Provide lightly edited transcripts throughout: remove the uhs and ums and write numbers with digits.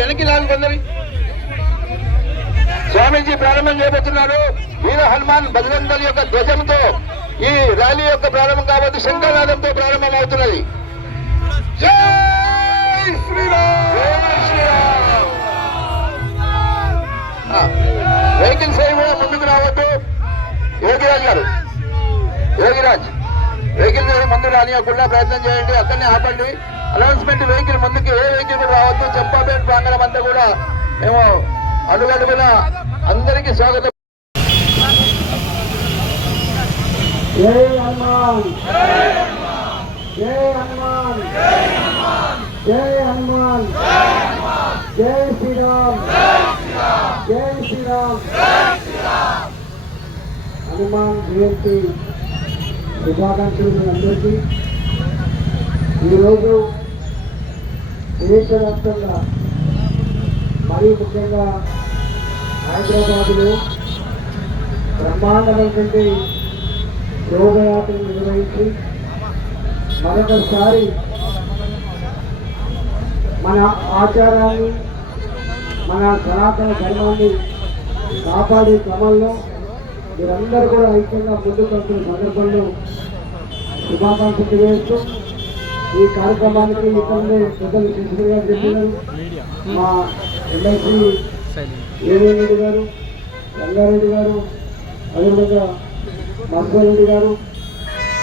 వెనక్కి లాగు కొందరి. స్వామీజీ ప్రారంభం చేయబోతున్నారు. వీర హనుమాన్ బజరంగల్ యొక్క ధ్వజంతో ఈ ర్యాలీ యొక్క ప్రారంభం కాబట్టి శంఖనాదంతో ప్రారంభం అవుతున్నది. జై శ్రీరామ్, జై శ్రీరామ్. వెహికల్స్ ఏమో ముందుకు రావద్దు. యోగిరాజ్ గారు, యోగిరాజ్ వెహికల్స్ ముందు రానియకుండా ప్రయత్నం చేయండి. అక్కడనే ఆపండి. అనౌన్స్మెంట్ వెహికల్ ముందుకు ఏ వెహికల్ కూడా రావద్దు. చంపాపేట ప్రాంగణం అంతా కూడా మేము అడుగడుగున అందరికీ స్వాగతం. జై హనుమాన్, జై హనుమాన్, జై హనుమాన్, జై శ్రీరామ్, జై శ్రీరామ్. హనుమాన్ జయంతి శుభాకాంక్షలు అందరికీ. ఈరోజు దేశవ్యాప్తంగా మరీ ముఖ్యంగా హైదరాబాదులో బ్రహ్మాండమైనటువంటి శోభయాత్రలు నిర్వహించి మరొకసారి మన ఆచారాన్ని, మన సనాతన ధర్మాన్ని కాపాడే క్రమంలో మీరందరూ కూడా ఐక్యంగా ముందుకు వస్తున్న సందర్భంలో శుభాకాంక్షలు తెలియజేస్తూ ఈ కార్యక్రమానికి ఇక్కడే పెద్దలు శశిధర్ గారు చెప్పినారు. మా ఎమ్మెల్సీ ఏవేరెడ్డి గారు, రంగారెడ్డి గారు, అదేవిధంగా మధురెడ్డి గారు,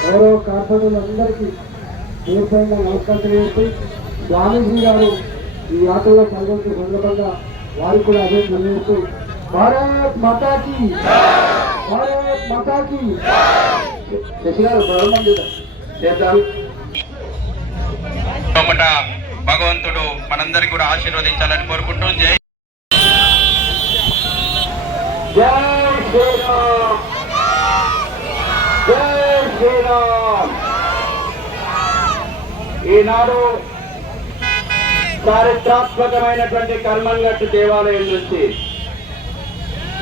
గౌరవ కార్పొరేటర్లందరికీ పేరుపైన నమస్కారం తెలియజేస్తూ స్వామీజీ గారు ఈ యాత్రలో పాల్గొంటున్న సందర్భంగా వారికి కూడా అదే తెలియజేస్తూ భారత్ మాతాకి, భారత్ మాతాకి. శశి గారు ప్రారంభం చేద్దాం. భగవంతుడు మనందరికీ కూడా ఆశీర్వదించాలని కోరుకుంటూ జై జై శ్రీరామ్, జై శ్రీరామ్. ఈనాడు చారిత్రాత్మకమైనటువంటి కర్మన్ఘట్ దేవాలయం నుంచి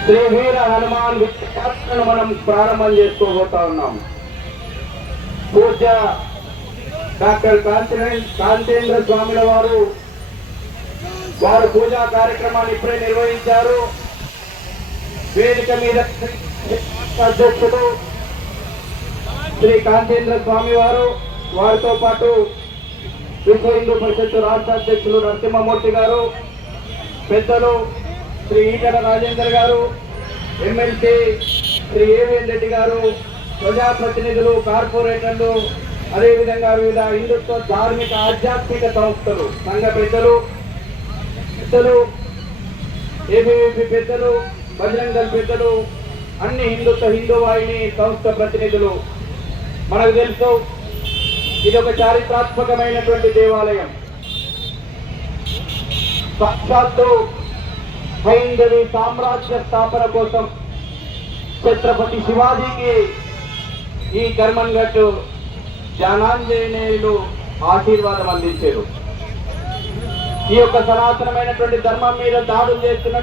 శ్రీ వీర హనుమాన్ యాత్రను మనం ప్రారంభం చేసుకోబోతా ఉన్నాం. పూజ్య డాక్టర్ కాంతేంద్ర స్వాముల వారు పూజా కార్యక్రమాన్ని ఇప్పుడే నిర్వహించారు. వేదిక మీద అధ్యక్షుడు శ్రీ కాంతేంద్ర స్వామి వారు, వారితో పాటు విశ్వ హిందూ పరిషత్ రాష్ట్ర అధ్యక్షులు నరసింహమూర్తి గారు, పెద్దలు శ్రీ ఈటల రాజేందర్ గారు, ఎమ్మెల్సీ శ్రీ ఏవేన్ రెడ్డి గారు, ప్రజాప్రతినిధులు, కార్పొరేటర్లు, అదేవిధంగా వివిధ హిందుత్వ ధార్మిక ఆధ్యాత్మిక సంస్థలు, సంఘ పెద్దలు, ఏబీవీపీ పెద్దలు, బజరంగల్ పెద్దలు, అన్ని హిందూ వాహిని సంస్థ ప్రతినిధులు. మనకు తెలుసు ఇది ఒక చారిత్రాత్మకమైనటువంటి దేవాలయం. సాక్షాత్తు హైందవి సామ్రాజ్య స్థాపన కోసం ఛత్రపతి శివాజీకి ఈ కర్మన్ఘట్ జ్ఞానాంజనేయులు ఆశీర్వాదం అందించారు. ఈ యొక్క సనాతనమైనటువంటి ధర్మం మీద దాడులు చేస్తున్న